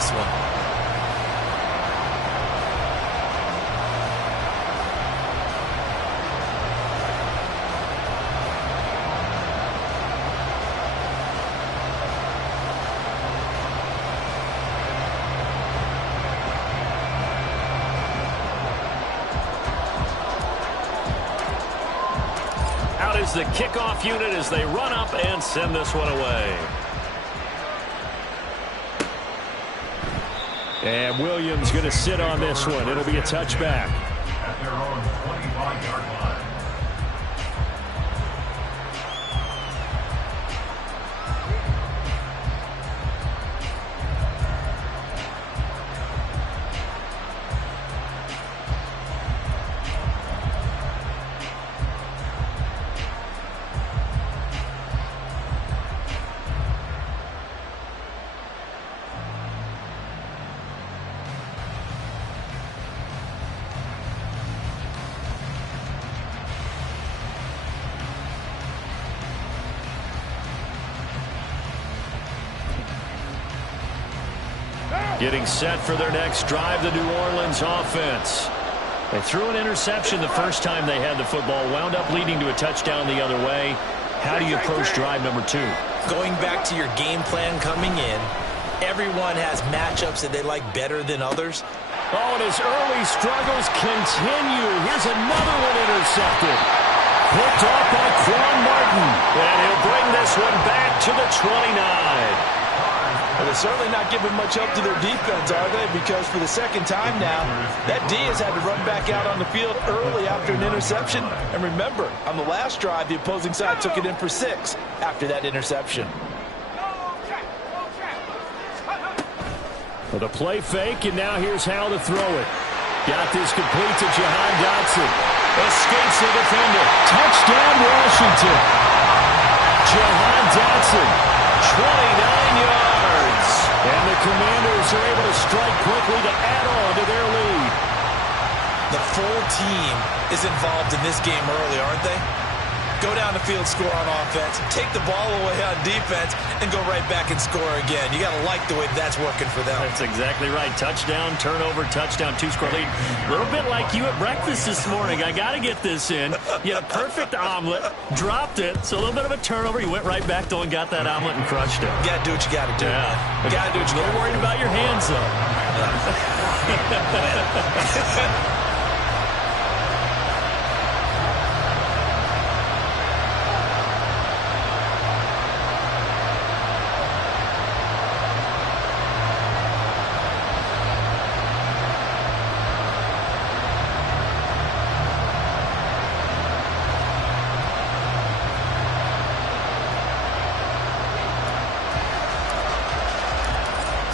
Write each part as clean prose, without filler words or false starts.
this one. Is the kickoff unit as they run up and send this one away. And Williams going to sit on this one. It'll be a touchback. At their own 25-yard line. Getting set for their next drive, the New Orleans offense. They threw an interception the first time they had the football, wound up leading to a touchdown the other way. How do you approach drive number 2? Going back to your game plan coming in, everyone has matchups that they like better than others. Oh, and his early struggles continue. Here's another one intercepted. Picked off by Quan Martin. And he'll bring this one back to the 29. Well, they're certainly not giving much help to their defense, are they? Because for the second time now, that D has had to run back out on the field early after an interception. And remember, on the last drive, the opposing side took it in for 6 after that interception. Well, the play fake, and now here's how to throw it. Got this complete to Jahan Dotson. Escapes the defender. Touchdown, Washington. Jahan Dotson, 29 yards. And the Commanders are able to strike quickly to add on to their lead. The full team is involved in this game early, aren't they? Go down the field, score on offense, take the ball away on defense, and go right back and score again. You got to like the way that's working for them. That's exactly right. Touchdown, turnover, touchdown, 2-score lead. A little bit like you at breakfast this morning. I got to get this in. You had a perfect omelet, dropped it, so a little bit of a turnover. You went right back, though, and got that omelet and crushed it. You got to do what you got to do. Yeah. You got to do what you got to do. Worried about your hands, though.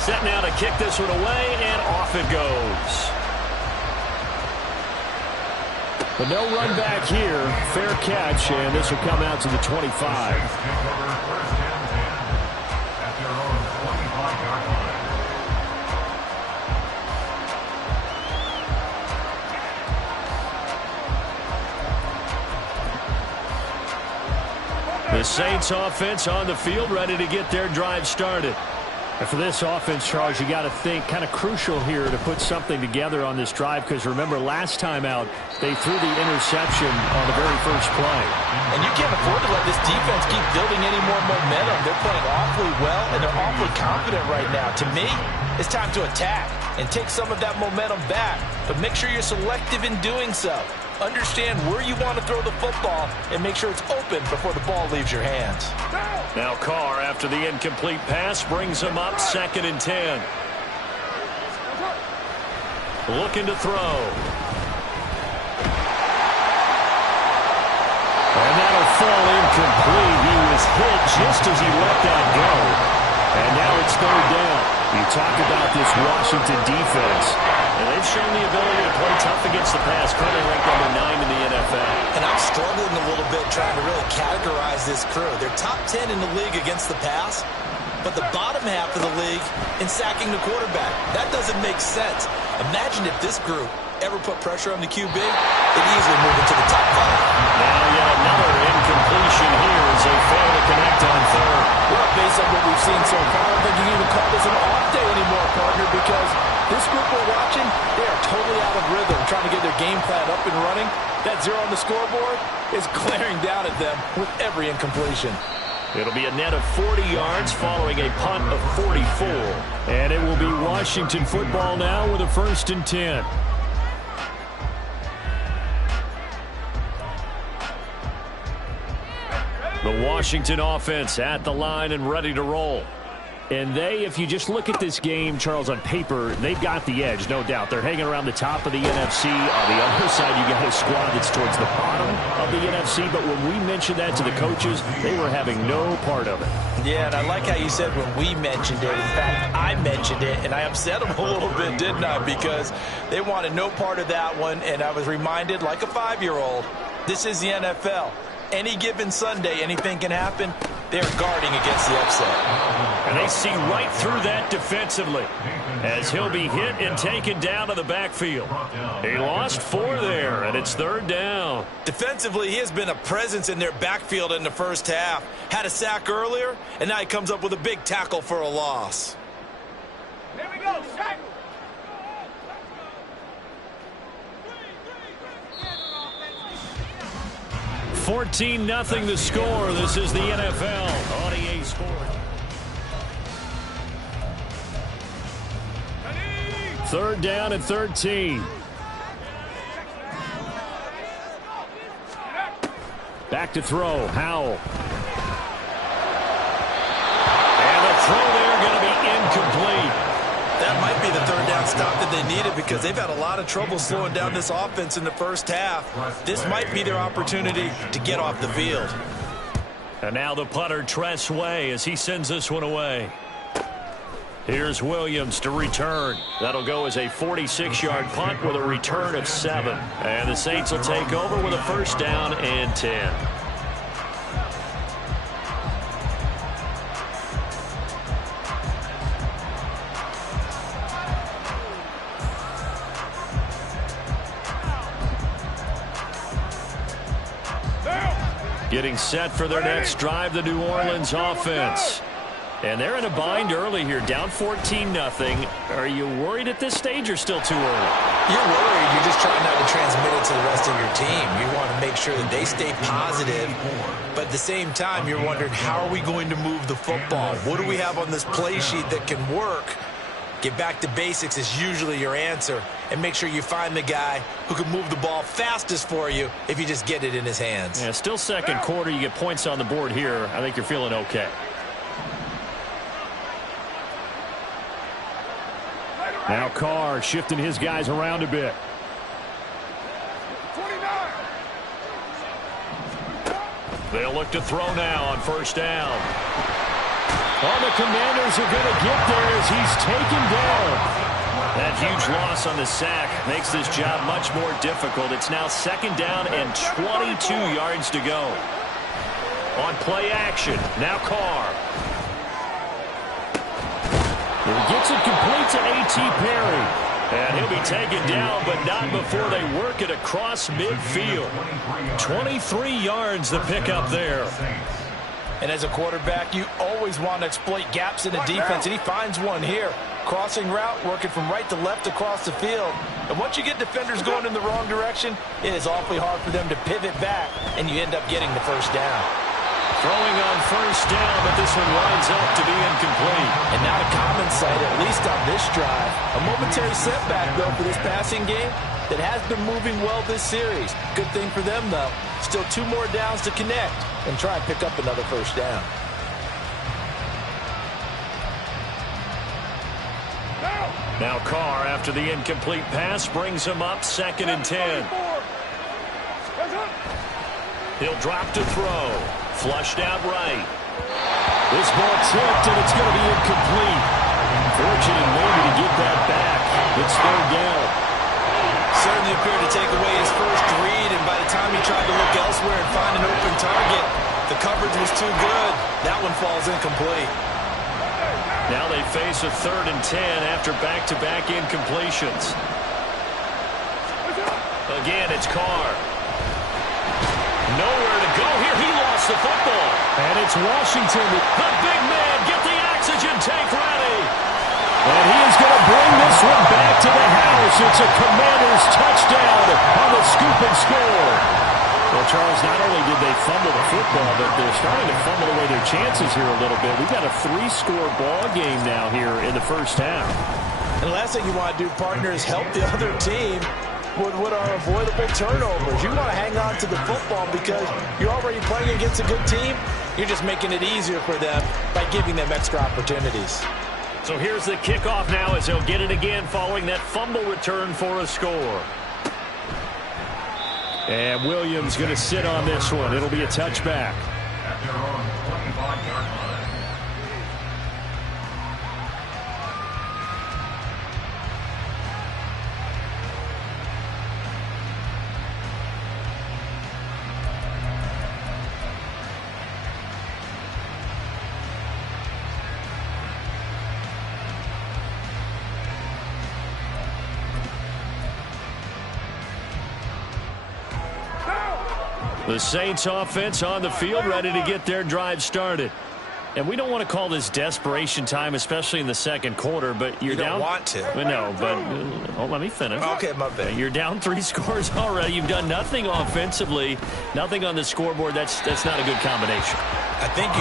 Set now to kick this one away, and off it goes. But no run back here. Fair catch, and this will come out to the 25. The Saints offense on the field, ready to get their drive started. And for this offense, Charles, you got to think kind of crucial here to put something together on this drive, because remember last time out they threw the interception on the very first play. And you can't afford to let this defense keep building any more momentum. They're playing awfully well, and they're awfully confident right now. To me, it's time to attack and take some of that momentum back, but make sure you're selective in doing so. Understand where you want to throw the football and make sure it's open before the ball leaves your hands. Now Carr, after the incomplete pass, brings him up 2nd and 10. Looking to throw. And that'll fall incomplete. He was hit just as he let that go. And now it's 3rd down. You talk about this Washington defense. And they've shown the ability to play tough against the pass. Currently ranked number 9 in the NFL. And I'm struggling a little bit trying to really categorize this crew. They're top 10 in the league against the pass, but the bottom half of the league in sacking the quarterback. That doesn't make sense. Imagine if this group ever put pressure on the QB, they'd easily move into the top 5. Now yet another incompletion here as they fail to connect on 3rd. Well, based on what we've seen so far, I don't think you can even call this an off day anymore, partner. That 0 on the scoreboard is glaring down at them with every incompletion. It'll be a net of 40 yards following a punt of 44. And it will be Washington football now with a 1st and 10. The Washington offense at the line and ready to roll. And if you just look at this game, Charles, on paper, they've got the edge, no doubt. They're hanging around the top of the NFC. On the other side, you got a squad that's towards the bottom of the NFC. But when we mentioned that to the coaches, they were having no part of it. Yeah, and I like how you said when we mentioned it. In fact, I mentioned it, and I upset them a little bit, didn't I? Because they wanted no part of that one, and I was reminded, like a 5-year-old, this is the NFL. Any given Sunday, anything can happen. They're guarding against the upset. And they see right through that defensively as he'll be hit and taken down to the backfield. He lost 4 there, and it's 3rd down. Defensively, he has been a presence in their backfield in the first half. Had a sack earlier, and now he comes up with a big tackle for a loss. Here we go, sack. 14-0 the score. This is the NFL on EA Sports. 3rd down and 13. Back to throw. Howell. And the throw there going to be incomplete. That might be the 3rd down stop that they needed because they've had a lot of trouble slowing down this offense in the first half. This might be their opportunity to get off the field. And now the punter, Tress Way, as he sends this one away. Here's Williams to return. That'll go as a 46-yard punt with a return of 7. And the Saints will take over with a 1st down and 10. Getting set for their next drive, the New Orleans offense. And they're in a bind early here, down 14-0. Are you worried at this stage or still too early? You're worried. You're just trying not to transmit it to the rest of your team. You want to make sure that they stay positive. But at the same time, you're wondering, how are we going to move the football? What do we have on this play sheet that can work? Get back to basics is usually your answer. And make sure you find the guy who can move the ball fastest for you if you just get it in his hands. Yeah, still 2nd quarter. You get points on the board here. I think you're feeling okay. Now Carr shifting his guys around a bit. 29. They'll look to throw now on 1st down. Well, the Commanders are going to get there as he's taken down. That huge loss on the sack makes this job much more difficult. It's now 2nd down and 22 yards to go. On play action, now Carr. He gets it complete to A.T. Perry. And he'll be taken down, but not before they work it across midfield. 23 yards the pickup there. And as a quarterback, you always want to exploit gaps in the defense, and he finds one here. Crossing route, working from right to left across the field. And once you get defenders going in the wrong direction, it is awfully hard for them to pivot back, and you end up getting the 1st down. Throwing on 1st down, but this one winds up to be incomplete. And not a common sight, at least on this drive. A momentary setback, though, for this passing game that has been moving well this series. Good thing for them, though. Still 2 more downs to connect and try and pick up another 1st down. Now Carr, after the incomplete pass, brings him up 2nd and 10. He'll drop to throw. Flushed out right. This ball tipped, and it's going to be incomplete. Fortunate maybe to get that back. It's 3rd down. Certainly appeared to take away his first read, and by the time he tried to look elsewhere and find an open target, the coverage was too good. That one falls incomplete. Now they face a 3rd and 10 after back-to-back incompletions. Again, it's Carr. Nowhere to go here. He lost the football. And it's Washington. The big man, get the oxygen tank ready. And he is going to bring this one back to the house. It's a Commanders touchdown on the scoop and score. Well, Charles, not only did they fumble the football, but they're starting to fumble away their chances here a little bit. We've got a 3-score ball game now here in the first half. And the last thing you want to do, partner, is help the other team with what are avoidable turnovers. You want to hang on to the football because you're already playing against a good team. You're just making it easier for them by giving them extra opportunities. So here's the kickoff now as they'll get it again following that fumble return for a score. And Williams going to sit on this one. It'll be a touchback. At their own 25-yard line. The Saints offense on the field, ready to get their drive started. And we don't want to call this desperation time, especially in the second quarter, but you're down. You don't want to. Well, no, but let me finish. Okay, my bad. You're down 3 scores already. You've done nothing offensively, nothing on the scoreboard. That's not a good combination. I think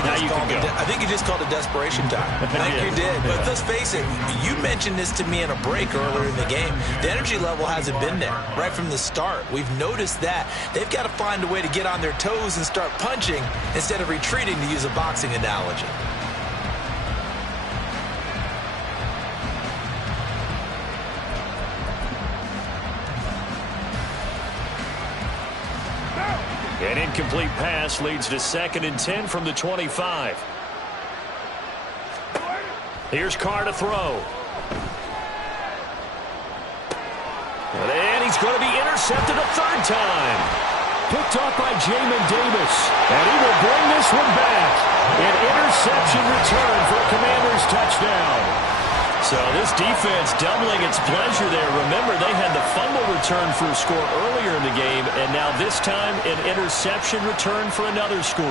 you just called it desperation time. I think you did. Yeah. But let's face it, you mentioned this to me in a break earlier in the game. The energy level hasn't been there right from the start. We've noticed that. They've got to find a way to get on their toes and start punching instead of retreating, to use a boxing analogy. An incomplete pass leads to 2nd and 10 from the 25. Here's Carr to throw. And he's going to be intercepted a 3rd time. Picked off by Jamin Davis. And he will bring this one back. An interception return for a Commanders touchdown. So this defense doubling its pleasure there. Remember, they had the fumble return for a score earlier in the game, and now this time an interception return for another score.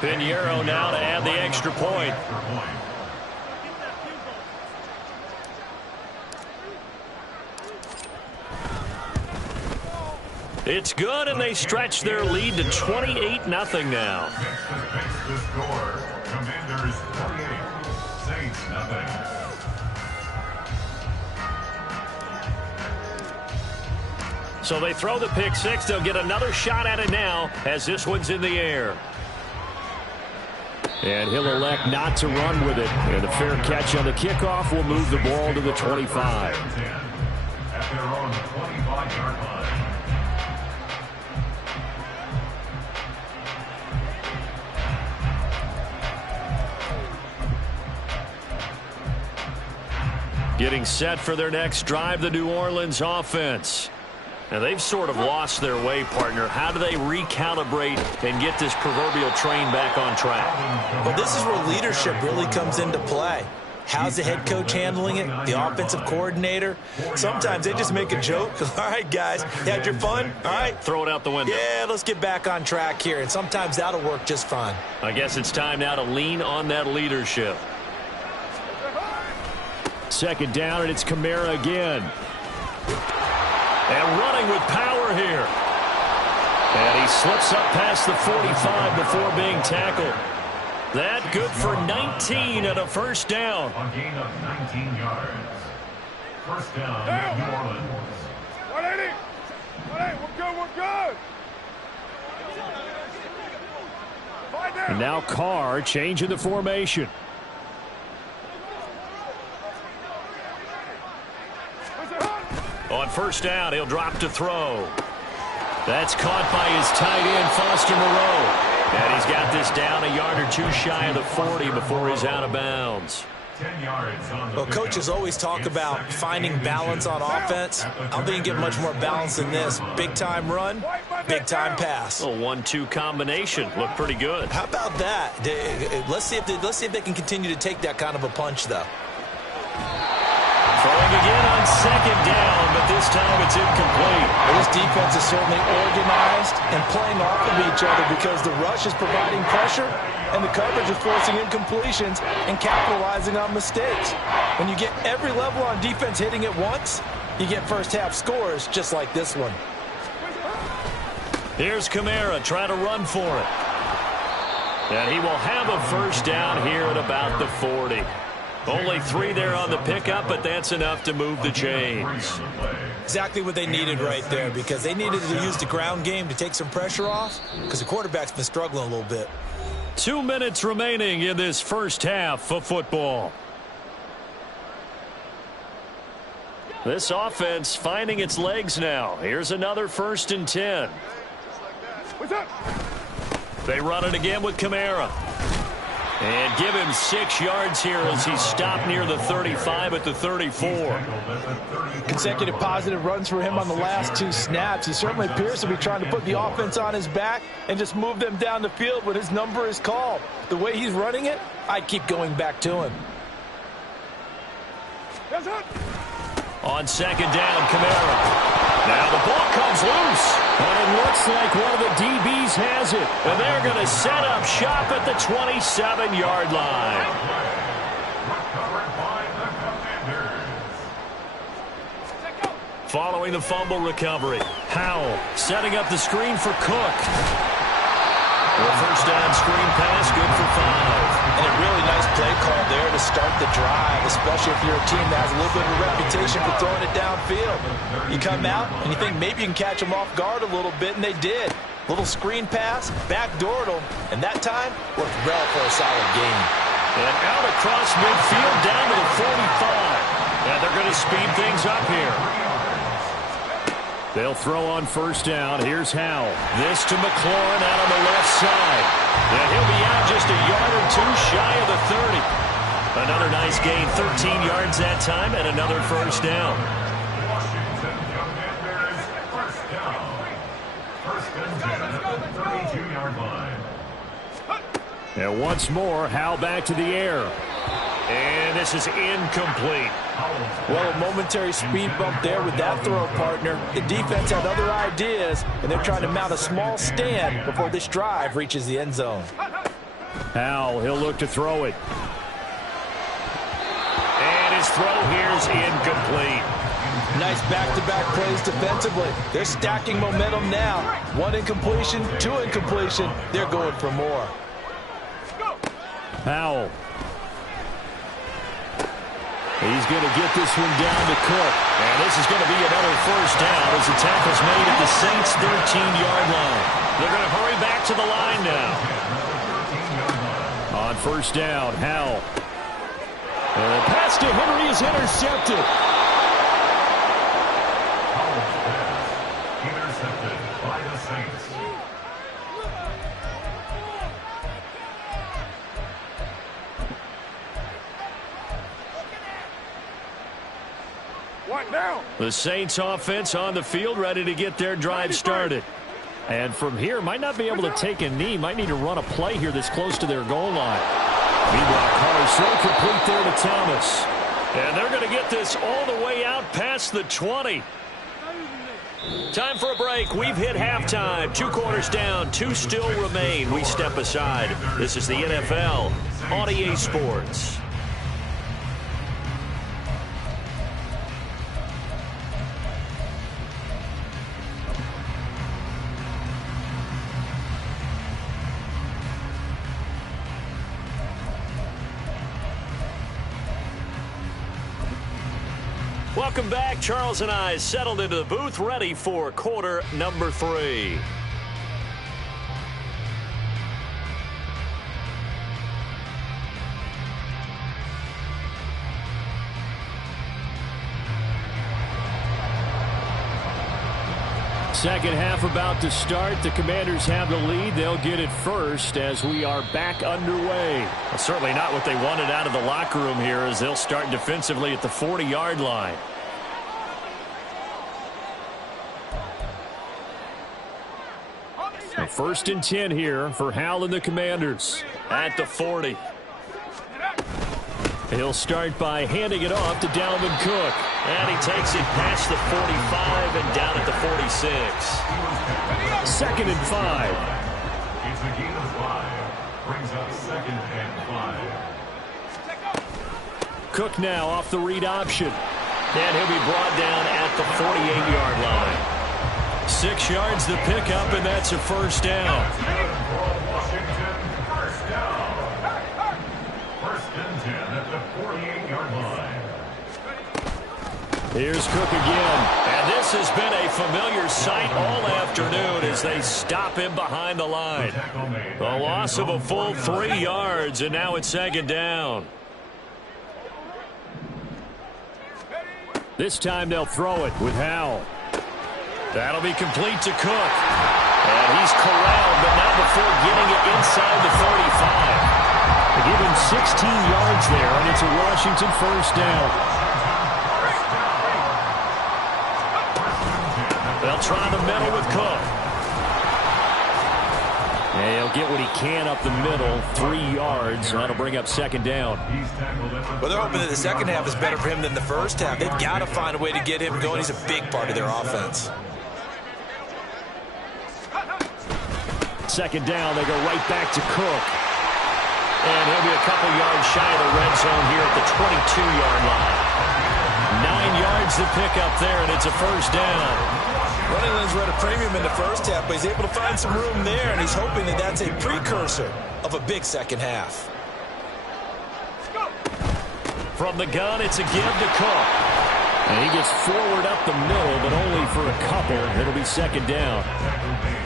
Pinheiro now to add the extra point. It's good, and they stretch their lead to 28-0 now. The score, Commanders 28, Saints nothing. So they throw the pick six. They'll get another shot at it now as this one's in the air. And he'll elect not to run with it. And a fair catch on the kickoff will move the ball to the 25. At their own 25-yard line. Getting set for their next drive, the New Orleans offense. Now, they've sort of lost their way, partner. How do they recalibrate and get this proverbial train back on track? Well, this is where leadership really comes into play. How's the head coach handling it? The offensive coordinator? Sometimes they just make a joke. All right, guys, you had your fun? All right. Throw it out the window. Yeah, let's get back on track here. And sometimes that'll work just fine. I guess it's time now to lean on that leadership. 2nd down, and it's Kamara again. And running with power here. And he slips up past the 45 before being tackled. That good for 19 and a 1st down. A gain of 19 yards. 1st down, New Orleans. 180! 180, we're good! And now Carr changing the formation. On 1st down, he'll drop to throw. That's caught by his tight end, Foster Moreau. And he's got this down a yard or 2 shy of the 40 before he's out of bounds. 10 yards on the Well, coaches always talk about finding balance on offense. I don't think you get much more balance than this. Big-time run, big-time pass. A 1-2 combination. Looked pretty good. How about that? Let's see if they can continue to take that kind of a punch, though. Throwing Throwing again on second down, but this time it's incomplete. Well, this defense is certainly organized and playing off of each other because the rush is providing pressure and the coverage is forcing incompletions and capitalizing on mistakes. When you get every level on defense hitting at once, you get first half scores just like this one. Here's Kamara trying to run for it. And he will have a first down here at about the 40. Only 3 there on the pickup, but that's enough to move the chains. Exactly what they needed right there, because they needed to use the ground game to take some pressure off, because the quarterback's been struggling a little bit. 2 minutes remaining in this first half of football. This offense finding its legs now. Here's another 1st and 10. What's up? They run it again with Kamara. And give him 6 yards here as he's stopped near the 35 at the 34. Consecutive positive runs for him on the last 2 snaps. He certainly appears to be trying to put the offense on his back and just move them down the field when his number is called. The way he's running it, I'd keep going back to him. On second down, Kamara. Now the ball comes loose. And it looks like one of the DBs has it. And they're going to set up shop at the 27-yard line. Following the fumble recovery, Howell setting up the screen for Cook. The first down screen pass, good for 5. And a really nice play call there to start the drive, especially if you're a team that has a little bit of a reputation for throwing it downfield. You come out and you think maybe you can catch them off guard a little bit, and they did. Little screen pass, backdoored them, and that time worked well for a solid gain. And out across midfield down to the 45. And they're going to speed things up here. They'll throw on first down. Here's Howell. This to McLaurin out on the left side. And he'll be out just a yard or 2 shy of the 30. Another nice gain, 13 yards that time, and another first down. Washington Commanders first down. First and 10 at the 32-yard line. And once more, Howell back to the air. And this is incomplete. Well, a momentary speed bump there with that throw, partner. The defense had other ideas, and they're trying to mount a small stand before this drive reaches the end zone. Howell, he'll look to throw it. And his throw here is incomplete. Nice back-to-back plays defensively. They're stacking momentum now. 1 incompletion, 2 incompletion. They're going for more. Howell. He's going to get this one down to Cook. And this is going to be another first down as the tackle's made at the Saints' 13-yard line. They're going to hurry back to the line now. On first down, Howell. And the pass to Henry is intercepted. Intercepted by the Saints. What now? The Saints offense on the field ready to get their drive started. And from here, might not be able to take a knee. Might need to run a play here that's close to their goal line. Meanwhile, Carter's throw complete there to Thomas. And they're going to get this all the way out past the 20. Time for a break. We've hit halftime. 2 quarters down. 2 still remain. We step aside. This is the NFL on EA Sports. Welcome back. Charles and I settled into the booth, ready for quarter number 3. Second half about to start. The Commanders have the lead. They'll get it first as we are back underway. Well, certainly not what they wanted out of the locker room here as they'll start defensively at the 40-yard line. So first and 10 here for Howell and the Commanders at the 40. He'll start by handing it off to Dalvin Cook. And he takes it past the 45 and down at the 46. 2nd and 5. It's a gain of 5. Brings up 2nd and 5. Cook now off the read option. And he'll be brought down at the 48-yard line. 6 yards the pickup, and that's a first down. Washington, first down. 1st and 10 at the 48-yard line. Here's Cook again. And this has been a familiar sight all afternoon as they stop him behind the line. A loss of a full 3 yards, and now it's 2nd down. This time they'll throw it with Howell. That'll be complete to Cook. And he's corralled, but not before getting it inside the 35. They give him 16 yards there, and it's a Washington first down. They'll try the middle with Cook. And he'll get what he can up the middle, 3 yards, and that'll bring up 2nd down. Well, they're hoping that the second half is better for him than the first half. They've got to find a way to get him going. He's a big part of their offense. 2nd down, they go right back to Cook. And he'll be a couple yards shy of the red zone here at the 22-yard line. 9 yards to pick up there, and it's a first down. Running lanes were at a premium in the first half, but he's able to find some room there, and he's hoping that that's a precursor of a big second half. From the gun, it's a give to Cook. And he gets forward up the middle, but only for a couple. It'll be 2nd down.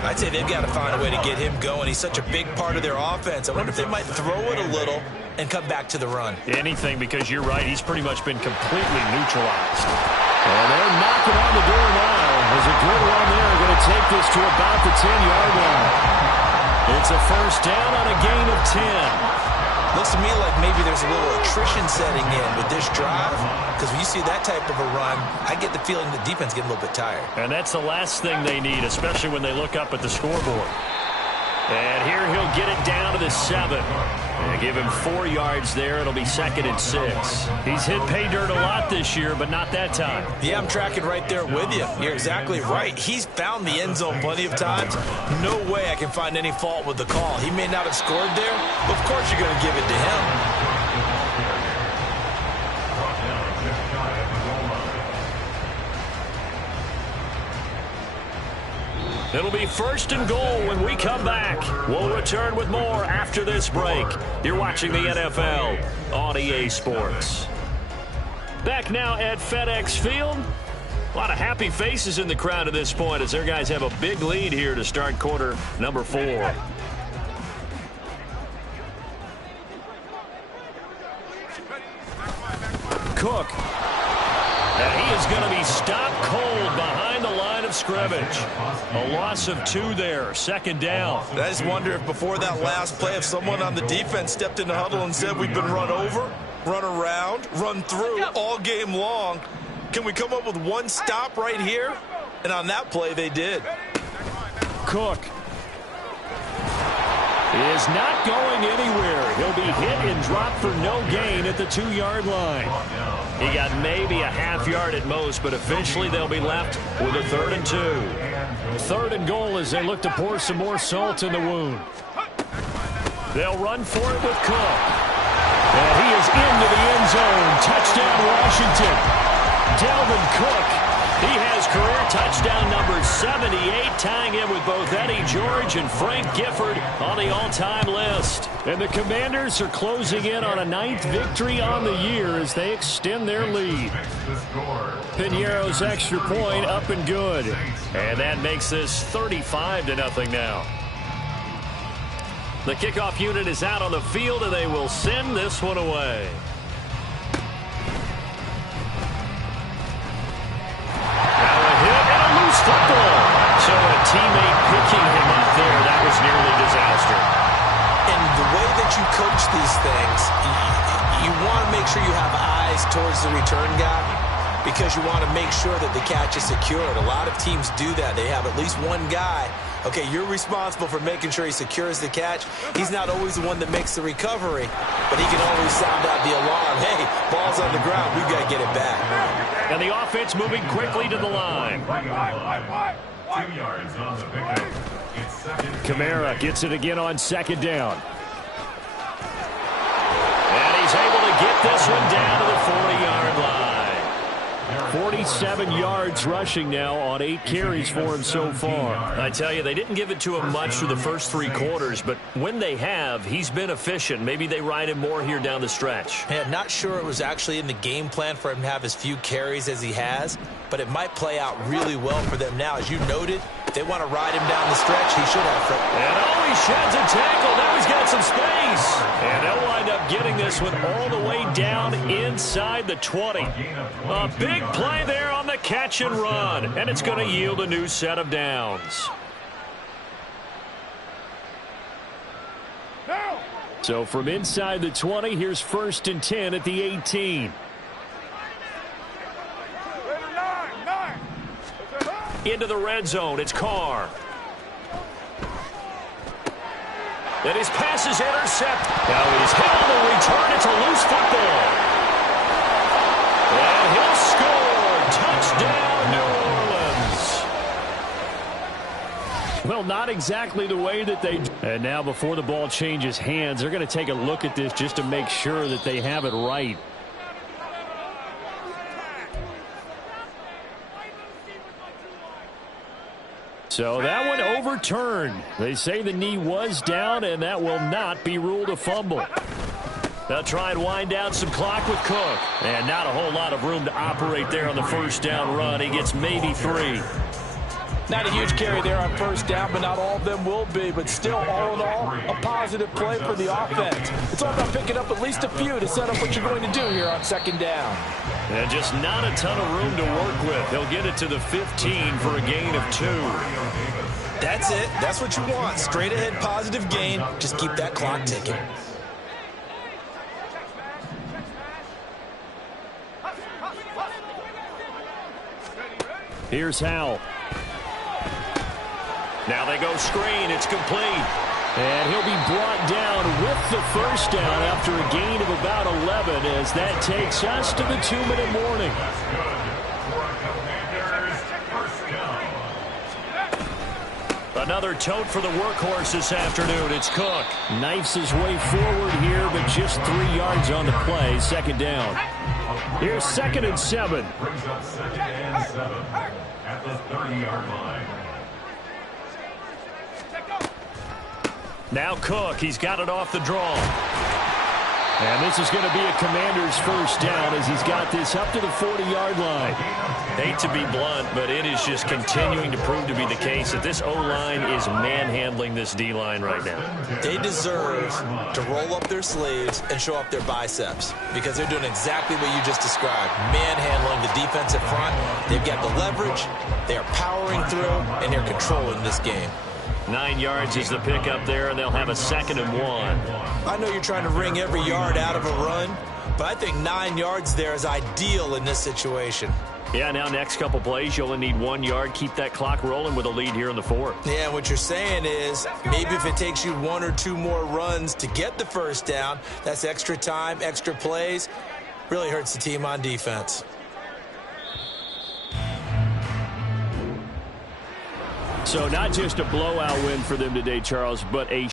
I'd say they've got to find a way to get him going. He's such a big part of their offense. I wonder if they might throw it a little and come back to the run. Anything, because you're right, he's pretty much been completely neutralized. And they're knocking on the door now. There's a good run there. Going to take this to about the 10-yard line. It's a first down on a gain of 10. Looks to me like maybe there's a little attrition setting in with this drive, because when you see that type of a run, I get the feeling the defense getting a little bit tired. And that's the last thing they need, especially when they look up at the scoreboard. And here he'll get it down to the 7. And give him 4 yards there. It'll be 2nd and 6. He's hit pay dirt a lot this year, but not that time. Yeah, I'm tracking right there with you. You're exactly right. He's found the end zone plenty of times. No way I can find any fault with the call. He may not have scored there, but of course you're going to give it to him. It'll be 1st and goal when we come back. We'll return with more after this break. You're watching the NFL on EA Sports. Back now at FedEx Field. A lot of happy faces in the crowd at this point as their guys have a big lead here to start quarter number 4. Cook. And he is going to be stopped cold behind the line of scrimmage. A loss of 2 there, 2nd down. I just wonder if before that last play, if someone on the defense stepped in the huddle and said, we've been run over, run around, run through all game long. Can we come up with one stop right here? And on that play, they did. Cook is not going anywhere. He'll be hit and dropped for no gain at the 2-yard line. He got maybe a half yard at most, but eventually they'll be left with a 3rd and 2. 3rd and goal as they look to pour some more salt in the wound. They'll run for it with Cook. And he is into the end zone. Touchdown, Washington. Dalvin Cook. He has career touchdown number 78, tying him with both Eddie George and Frank Gifford on the all-time list. And the Commanders are closing in on a 9th victory on the year as they extend their lead. Piñeiro's extra point up and good. And that makes this 35-0 now. The kickoff unit is out on the field, and they will send this one away. Football. So a teammate picking him up there, that was nearly disaster. And the way that you coach these things, you want to make sure you have eyes towards the return guy because you want to make sure that the catch is secured. A lot of teams do that. They have at least one guy Okay, you're responsible for making sure he secures the catch. He's not always the one that makes the recovery, but he can always sound out the alarm. Hey, ball's on the ground. We've got to get it back. And the offense moving quickly to the line. 2 yards on the pickup. It's second. Kamara gets it again on second down. And he's able to get this one down to the 40-yard line. 47 yards rushing now on 8 carries for him so far. I tell you, they didn't give it to him much through the first 3 quarters, but when they have, he's been efficient. Maybe they ride him more here down the stretch. Yeah, not sure it was actually in the game plan for him to have as few carries as he has, but it might play out really well for them now. As you noted, if they want to ride him down the stretch, he should have. And he sheds a tackle. Now he's got some space. And they'll wind up getting this one all the way down inside the 20. A big play there on the catch and run. And it's going to yield a new set of downs. So from inside the 20, here's 1st and 10 at the 18. Into the red zone, it's Carr. And his pass is intercepted. Now he's held the return. It's a loose football. And he'll score. Touchdown, New Orleans. Well, not exactly the way that they... And now before the ball changes hands, they're going to take a look at this just to make sure that they have it right. So that one overturned. They say the knee was down, and that will not be ruled a fumble. They'll try and wind down some clock with Cook. And not a whole lot of room to operate there on the first down run. He gets maybe 3. Not a huge carry there on first down, but not all of them will be. But still, all in all, a positive play for the offense. It's all about picking up at least a few to set up what you're going to do here on second down. And just not a ton of room to work with. He'll get it to the 15 for a gain of 2. That's it. That's what you want. Straight ahead positive gain. Just keep that clock ticking. Here's Howell. Now they go screen. It's complete. And he'll be brought down with the first down after a gain of about 11 as that takes us to the 2-minute warning. Another tote for the workhorse this afternoon. It's Cook. Knifes his way forward here, but just 3 yards on the play. Second down. Here's 2nd and 7. Brings up 2nd and 7 at the 30-yard line. Now Cook, he's got it off the draw. And this is going to be a Commander's first down as he's got this up to the 40-yard line. Hate to be blunt, but it is just continuing to prove to be the case that this O-line is manhandling this D-line right now. They deserve to roll up their sleeves and show up their biceps because they're doing exactly what you just described, manhandling the defensive front. They've got the leverage, they are powering through, and they're controlling this game. 9 yards is the pickup there, and they'll have a 2nd and 1. I know you're trying to wring every yard out of a run, but I think 9 yards there is ideal in this situation. Yeah, now next couple plays, you only need 1 yard. Keep that clock rolling with a lead here in the 4th. Yeah, what you're saying is maybe if it takes you 1 or 2 more runs to get the first down, that's extra time, extra plays. Really hurts the team on defense. So not just a blowout win for them today, Charles, but a